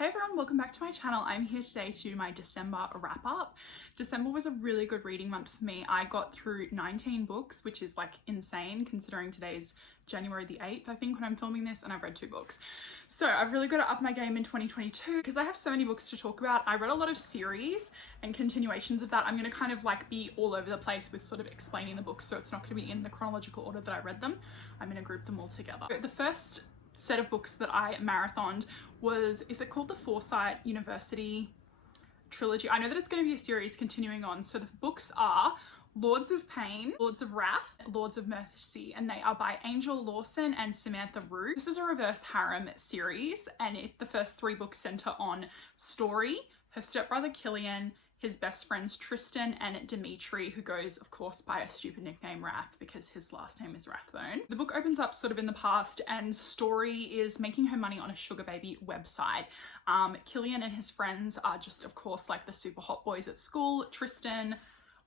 Hey everyone, welcome back to my channel. I'm here today to do my December wrap up. December was a really good reading month for me. I got through 19 books, which is like insane considering today's January the 8th, I think, when I'm filming this, and I've read 2 books. So I've really got to up my game in 2022 because I have so many books to talk about. I read a lot of series and continuations of that. I'm going to kind of like be all over the place with sort of explaining the books, so it's not going to be in the chronological order that I read them. I'm going to group them all together. The first set of books that I marathoned was, is it called the Forsyth University trilogy? I know that it's going to be a series continuing on. So the books are Lords of Pain, Lords of Wrath, Lords of Mercy, and they are by Angel Lawson and Samantha Rue. This is a reverse harem series, and the first 3 books center on Story, her stepbrother Killian, his best friends Tristan and Dimitri, who goes, of course, by a stupid nickname Wrath because his last name is Rathbone. The book opens up sort of in the past, and Story is making her money on a sugar baby website. Killian and his friends are just, of course, like the super hot boys at school. Tristan,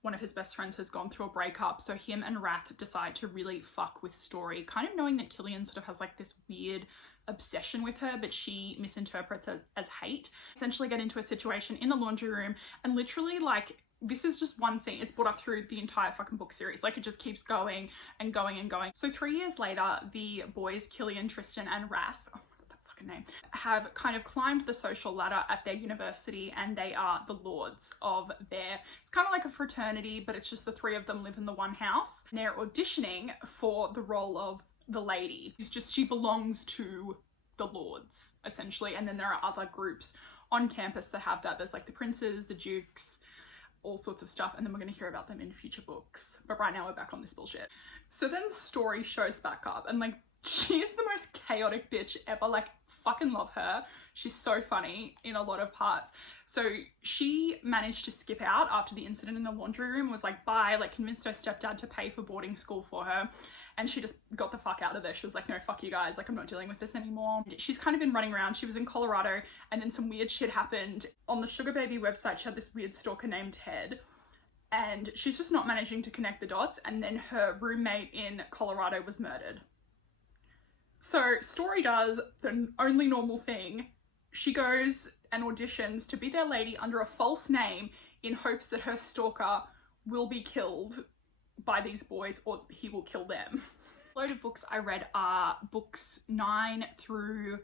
one of his best friends, has gone through a breakup, so him and Wrath decide to really fuck with Story, kind of knowing that Killian sort of has like this weird obsession with her, but she misinterprets it as hate. Essentially get into a situation in the laundry room, and literally, like, this is just one scene. It's brought up through the entire fucking book series. Like, it just keeps going and going and going. So 3 years later, the boys, Killian, Tristan, and Wrath, oh my god, that fucking name, have kind of climbed the social ladder at their university, and they are the lords of their, it's kind of like a fraternity, but it's just the 3 of them live in the one house. And they're auditioning for the role of the lady. It's just, she belongs to the lords, essentially. And then there are other groups on campus that have that. There's like the princes, the dukes, all sorts of stuff, and then we're going to hear about them in future books. But right now we're back on this bullshit. So then Story shows back up, and like, she is the most chaotic bitch ever. Like, fucking love her. She's so funny in a lot of parts. So she managed to skip out after the incident in the laundry room, was like, bye, like convinced her stepdad to pay for boarding school for her. And she just got the fuck out of there. She was like, no, fuck you guys. Like, I'm not dealing with this anymore. She's kind of been running around. She was in Colorado, and then some weird shit happened. On the Sugar Baby website, she had this weird stalker named Ted, and she's just not managing to connect the dots. And then her roommate in Colorado was murdered. So Story does the only normal thing. She goes and auditions to be their lady under a false name in hopes that her stalker will be killed by these boys, or he will kill them. A load of books I read are books 9 through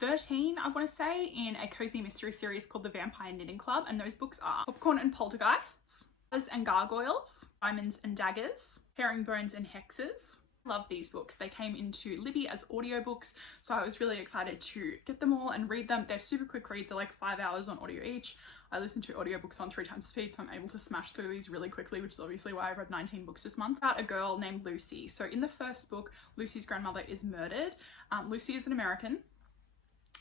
13, I want to say, in a cozy mystery series called The Vampire Knitting Club, and those books are Popcorn and Poltergeists, and Gargoyles, Diamonds and Daggers, Herringbones and Hexes. Love these books. They came into Libby as audiobooks, so I was really excited to get them all and read them. They're super quick reads. They're like 5 hours on audio each. I listen to audiobooks on 3 times speed, so I'm able to smash through these really quickly, which is obviously why I've read 19 books this month. About a girl named Lucy. So in the first book, Lucy's grandmother is murdered. Lucy is an American.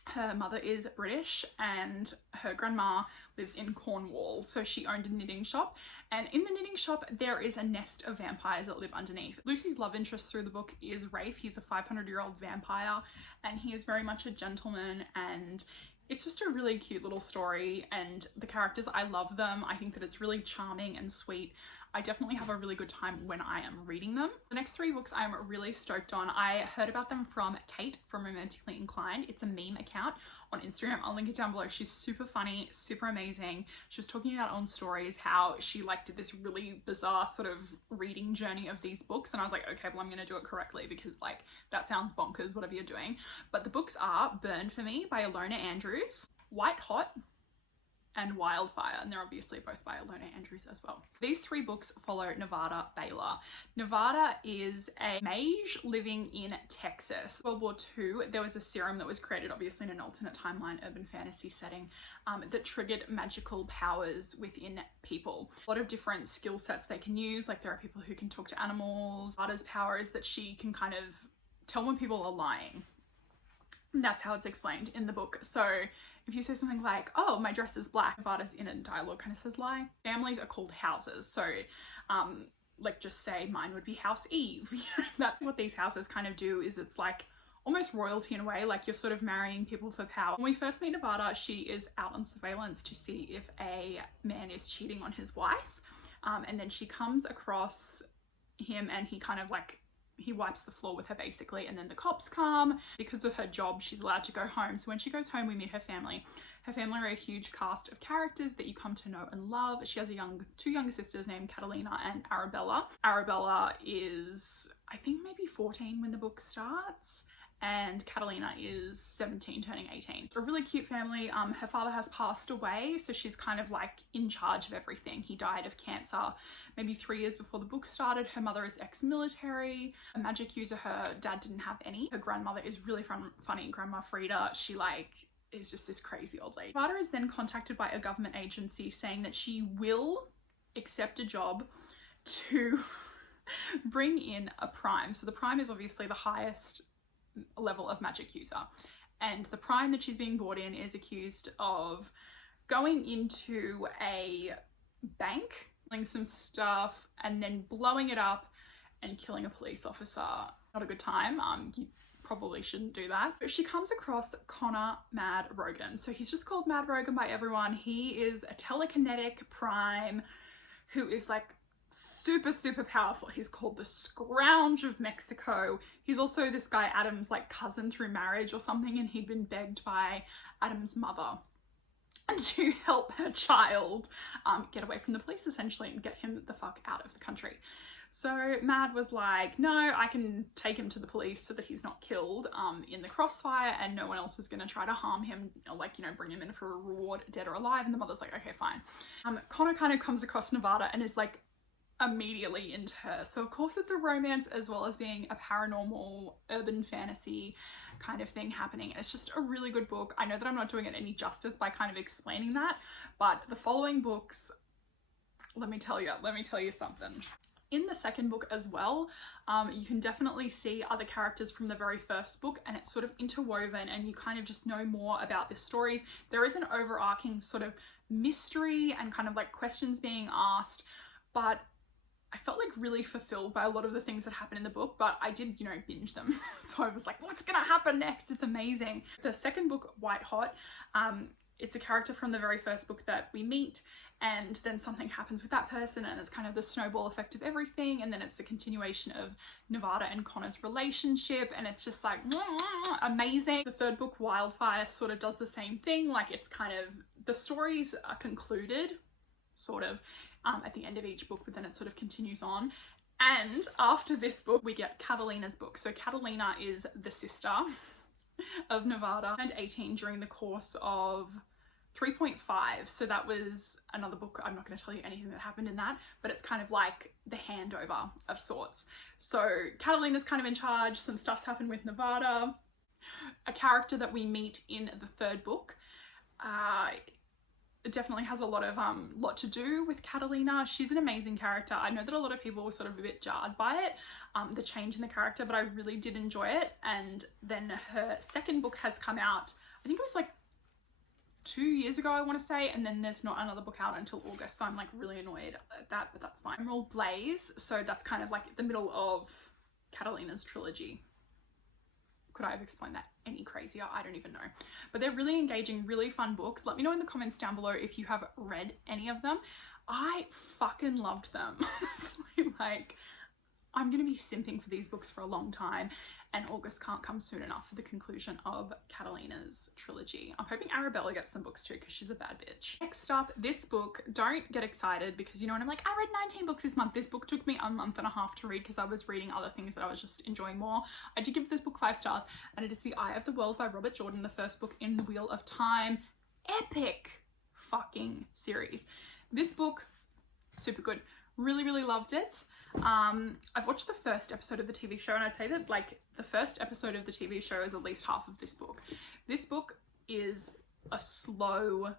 Her mother is British, and her grandma lives in Cornwall. So she owned a knitting shop, and in the knitting shop there is a nest of vampires that live underneath. Lucy's love interest through the book is Rafe. He's a 500-year-old vampire, and he is very much a gentleman, and it's just a really cute little story, and the characters, I love them. I think that it's really charming and sweet. I definitely have a really good time when I am reading them. The next 3 books I'm really stoked on. I heard about them from Kate from Romantically Inclined. It's a meme account on Instagram. I'll link it down below. She's super funny, super amazing. She was talking about on stories how she like did this really bizarre sort of reading journey of these books, and I was like, okay, well, I'm gonna do it correctly because like that sounds bonkers, whatever you're doing. But the books are Burn for Me by Alona Andrews, White Hot, and Wildfire, and they're obviously both by Alona Andrews as well. These 3 books follow Nevada Baylor. Nevada is a mage living in Texas. World War II, there was a serum that was created, obviously in an alternate timeline, urban fantasy setting, that triggered magical powers within people. A lot of different skill sets they can use, like there are people who can talk to animals. Nevada's power is that she can kind of tell when people are lying. That's how it's explained in the book. So if you say something like, oh, my dress is black, Nevada's in a dialogue kind of says lie. Families are called houses. So like just say mine would be House Eve. That's what these houses kind of do, is it's like almost royalty in a way, like you're sort of marrying people for power. When we first meet Nevada, she is out on surveillance to see if a man is cheating on his wife. And then she comes across him, and he kind of like he wipes the floor with her basically, and then the cops come. Because of her job, she's allowed to go home. So when she goes home, we meet her family. Her family are a huge cast of characters that you come to know and love. She has two younger sisters named Catalina and Arabella. Arabella is, I think, maybe 14 when the book starts, and Catalina is 17 turning 18. A really cute family. Her father has passed away, so she's kind of like in charge of everything. He died of cancer maybe 3 years before the book started. Her mother is ex-military, a magic user. Her dad didn't have any. Her grandmother is really funny, Grandma Frida. She like is just this crazy old lady. Nevada is then contacted by a government agency saying that she will accept a job to bring in a prime. So the prime is obviously the highest level of magic user, and the prime that she's being brought in is accused of going into a bank, doing some stuff, and then blowing it up and killing a police officer. Not a good time. You probably shouldn't do that. But she comes across Connor Mad Rogan. So he's just called Mad Rogan by everyone. He is a telekinetic prime who is like super powerful. He's called the Scrounge of Mexico. He's also this guy Adam's like cousin through marriage or something, and he'd been begged by Adam's mother to help her child get away from the police essentially and get him the fuck out of the country. So Mad was like, no, I can take him to the police so that he's not killed in the crossfire, and no one else is going to try to harm him or like, you know, bring him in for a reward, dead or alive. And the mother's like, okay, fine. Connor kind of comes across Nevada and is like immediately into her. So of course it's a romance as well as being a paranormal urban fantasy kind of thing happening. It's just a really good book. I know that I'm not doing it any justice by kind of explaining that, but the following books, let me tell you something. In the second book as well, you can definitely see other characters from the very first book, and it's sort of interwoven and you kind of just know more about the stories. There is an overarching sort of mystery and kind of like questions being asked, but I felt like really fulfilled by a lot of the things that happen in the book, but I did, you know, binge them. So I was like, what's gonna happen next? It's amazing. The second book, White Hot, it's a character from the very first book that we meet, and then something happens with that person, and it's kind of the snowball effect of everything, and then it's the continuation of Nevada and Connor's relationship, and it's just like amazing. The third book, Wildfire, sort of does the same thing. Like, it's kind of, the stories are concluded sort of at the end of each book, but then it sort of continues on. And after this book, we get Catalina's book. So Catalina is the sister of Nevada, and 18 during the course of 3.5. So that was another book. I'm not going to tell you anything that happened in that, but it's kind of like the handover of sorts. So Catalina's kind of in charge. Some stuff's happened with Nevada. A character that we meet in the third book, it definitely has a lot to do with Catalina. She's an amazing character. I know that a lot of people were sort of a bit jarred by it, the change in the character, but I really did enjoy it. And then her second book has come out, I think it was like 2 years ago, I want to say, and then there's not another book out until August, so I'm like really annoyed at that, but that's fine. Emerald Blaze, so that's kind of like the middle of Catalina's trilogy. Could I have explained that any crazier? I don't even know. But they're really engaging, really fun books. Let me know in the comments down below if you have read any of them. I fucking loved them. Like, I'm going to be simping for these books for a long time, and August can't come soon enough for the conclusion of Catalina's trilogy. I'm hoping Arabella gets some books too, because she's a bad bitch. Next up, this book, don't get excited because, you know, when I'm like, I read 19 books this month. This book took me a month and a half to read because I was reading other things that I was just enjoying more. I did give this book 5 stars, and it is The Eye of the World by Robert Jordan, the first book in the Wheel of Time. Epic fucking series. This book, super good. Really loved it. I've watched the first episode of the TV show, and I'd say that like the first episode of the TV show is at least half of this book. This book is a slow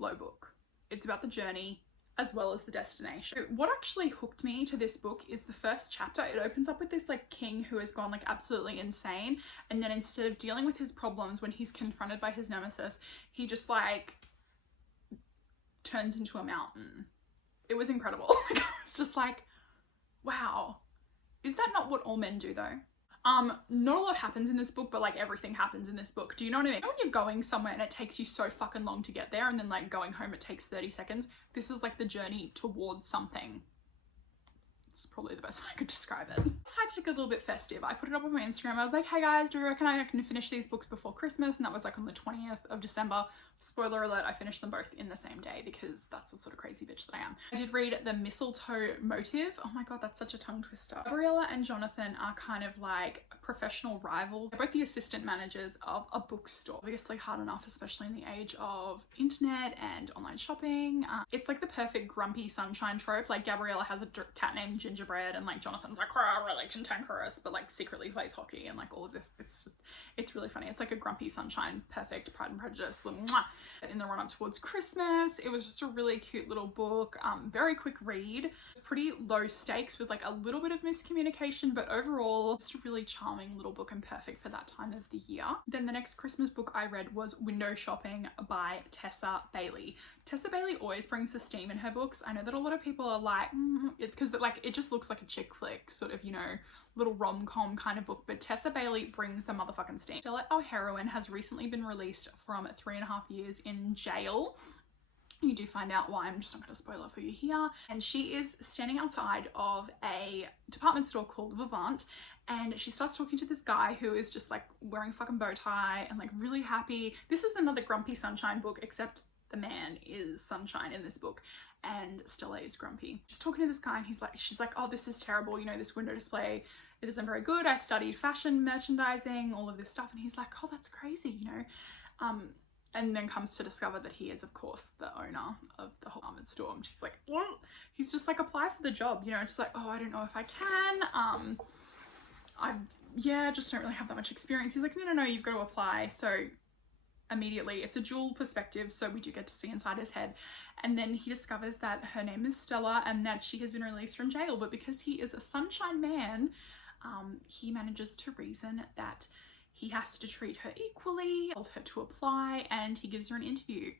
book. It's about the journey as well as the destination. What actually hooked me to this book is the first chapter. It opens up with this like king who has gone like absolutely insane, and then instead of dealing with his problems when he's confronted by his nemesis, he just like turns into a mountain. It was incredible. Like, I was just like, wow, is that not what all men do though? Not a lot happens in this book, but like everything happens in this book. Do you know what I mean? You know when you're going somewhere and it takes you so fucking long to get there, and then like going home it takes 30 seconds? This is like the journey towards something. It's probably the best way I could describe it. I decided to get a little bit festive. I put it up on my Instagram. I was like, hey guys, do you reckon I can finish these books before Christmas? And that was like on the 20th of December. Spoiler alert, I finished them both in the same day because that's the sort of crazy bitch that I am. I did read The Mistletoe Motive. Oh my god, that's such a tongue twister. Gabriella and Jonathan are kind of like professional rivals. They're both the assistant managers of a bookstore. Obviously hard enough, especially in the age of internet and online shopping. It's like the perfect grumpy sunshine trope. Like Gabriella has a cat named Gingerbread and like Jonathan's like really cantankerous but like secretly plays hockey and like all of this. It's really funny. It's like a grumpy sunshine, perfect Pride and Prejudice. In the run up towards Christmas, it was just a really cute little book, very quick read, pretty low stakes with like a little bit of miscommunication, but overall just a really charming little book and perfect for that time of the year. Then the next Christmas book I read was Window Shopping by Tessa Bailey. Tessa Bailey always brings the steam in her books. I know that a lot of people are like, because like it just looks like a chick flick, sort of, you know, little rom-com kind of book, but Tessa Bailey brings the motherfucking steam. Stella, our heroine, has recently been released from 3.5 years in jail. You do find out why. I'm just not going to spoil it for you here. And she is standing outside of a department store called Vivant, and she starts talking to this guy who is just like wearing a fucking bow tie and like really happy. This is another grumpy sunshine book, except the man is sunshine in this book and Stella is grumpy. She's talking to this guy and she's like, oh, this is terrible, you know, this window display, it isn't very good. I studied fashion merchandising, all of this stuff. And he's like, oh, that's crazy, you know. And then comes to discover that he is, of course, the owner of the whole department store. And she's like, what? He's just like, apply for the job, you know. Just like, oh, I don't know if I can. I just don't really have that much experience. He's like, no, you've got to apply. So immediately it's a dual perspective, so we do get to see inside his head. And then he discovers that her name is Stella and that she has been released from jail, but because he is a sunshine man, he manages to reason that he has to treat her equally, tells her to apply, and he gives her an interview.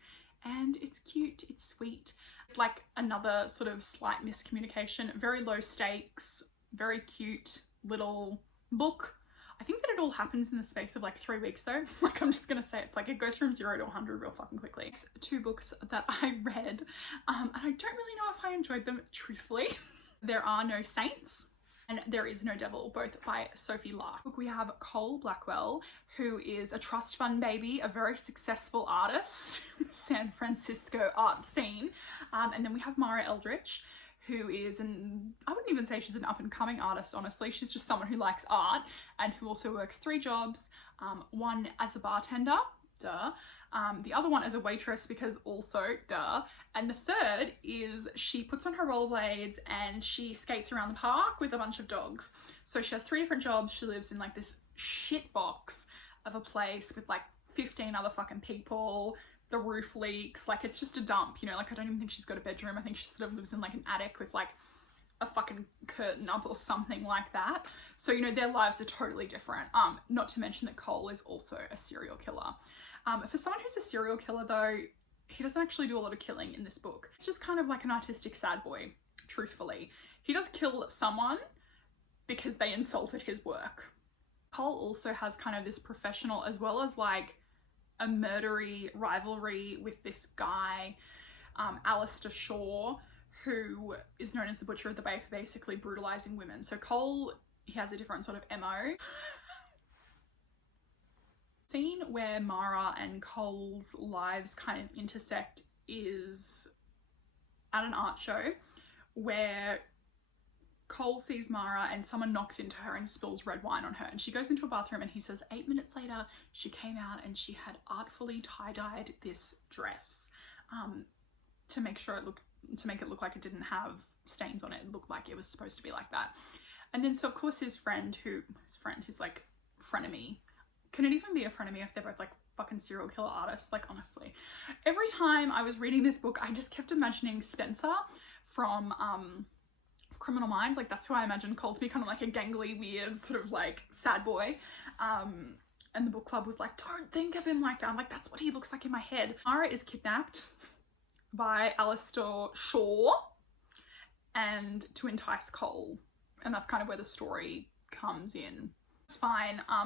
And it's cute, it's sweet. It's like another sort of slight miscommunication, very low stakes, very cute little book. I think that it all happens in the space of like 3 weeks though. Like, I'm just gonna say, it's like it goes from 0 to 100 real fucking quickly. 2 books that I read, and I don't really know if I enjoyed them, truthfully. There Are No Saints and There Is No Devil, both by Sophie Lark. We have Cole Blackwell, who is a trust fund baby, a very successful artist in the San Francisco art scene. And then we have Mara Eldridge, who is I wouldn't even say she's an up-and-coming artist, honestly. She's just someone who likes art and who also works 3 jobs. One as a bartender, duh. The other one as a waitress, because also, duh. And the third is she puts on her rollerblades and she skates around the park with a bunch of dogs. So she has 3 different jobs. She lives in like this shit box of a place with like 15 other fucking people. The roof leaks, like it's just a dump, you know, like I don't even think she's got a bedroom. I think she sort of lives in like an attic with like a fucking curtain up or something like that. So, you know, their lives are totally different. Not to mention that Cole is also a serial killer. For someone who's a serial killer though, he doesn't actually do a lot of killing in this book. It's just kind of like an artistic sad boy, truthfully. He does kill someone because they insulted his work. Cole also has kind of this professional as well as like a murdery rivalry with this guy, Alistair Shaw, who is known as the Butcher of the Bay for basically brutalizing women. So Cole, he has a different sort of MO. Scene where Mara and Cole's lives kind of intersect is at an art show where Cole sees Mara and someone knocks into her and spills red wine on her, and she goes into a bathroom and he says 8 minutes later she came out and she had artfully tie-dyed this dress to make it look like it didn't have stains on it. It looked like it was supposed to be like that. And then so of course his friend who's like frenemy, can it even be a frenemy if they're both like fucking serial killer artists? Like honestly, every time I was reading this book I just kept imagining Spencer from Criminal Minds. Like that's who I imagine Cole to be, kind of like a gangly, weird, sort of like sad boy. And the book club was like, don't think of him like that. I'm like, that's what he looks like in my head. Mara is kidnapped by Alistair Shaw and to entice Cole. And that's kind of where the story comes in. It's fine. I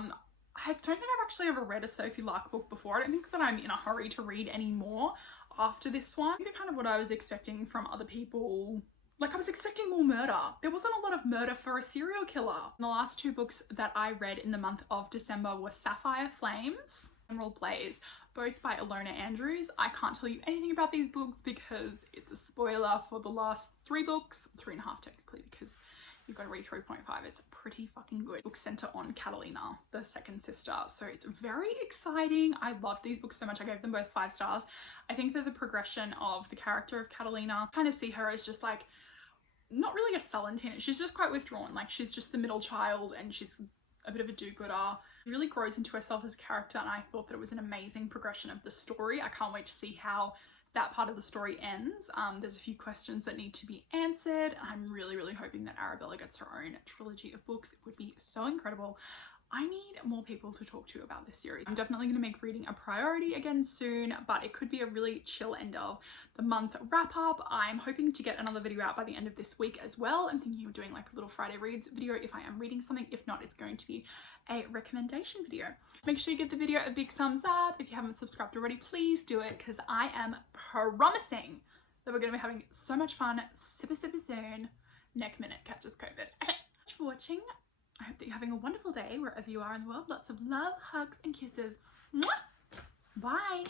don't think I've actually ever read a Sophie Lark book before. I don't think that I'm in a hurry to read any more after this one. I think kind of what I was expecting from other people Like, I was expecting more murder. There wasn't a lot of murder for a serial killer. And the last 2 books that I read in the month of December were Sapphire Flames, Emerald Blaze, both by Alona Andrews. I can't tell you anything about these books because it's a spoiler for the last 3 books, 3.5 technically, because you've got to read 3.5. It's pretty fucking good. Books center on Catalina, the second sister. So it's very exciting. I loved these books so much. I gave them both 5 stars. I think that the progression of the character of Catalina, kind of see her as just like, not really a sullen teenager. She's just quite withdrawn. Like, she's just the middle child and she's a bit of a do-gooder. She really grows into herself as a character, and I thought that it was an amazing progression of the story. I can't wait to see how that part of the story ends. There's a few questions that need to be answered. I'm really, really hoping that Arabella gets her own trilogy of books. It would be so incredible. I need more people to talk to about this series. I'm definitely going to make reading a priority again soon, but it could be a really chill end of the month wrap up. I'm hoping to get another video out by the end of this week as well. I'm thinking of doing like a little Friday reads video if I am reading something. If not, it's going to be a recommendation video. Make sure you give the video a big thumbs up. If you haven't subscribed already, please do it, because I am promising that we're going to be having so much fun super soon. Neck minute catches COVID. Thanks for watching. I hope that you're having a wonderful day wherever you are in the world. Lots of love, hugs, and kisses. Mwah! Bye.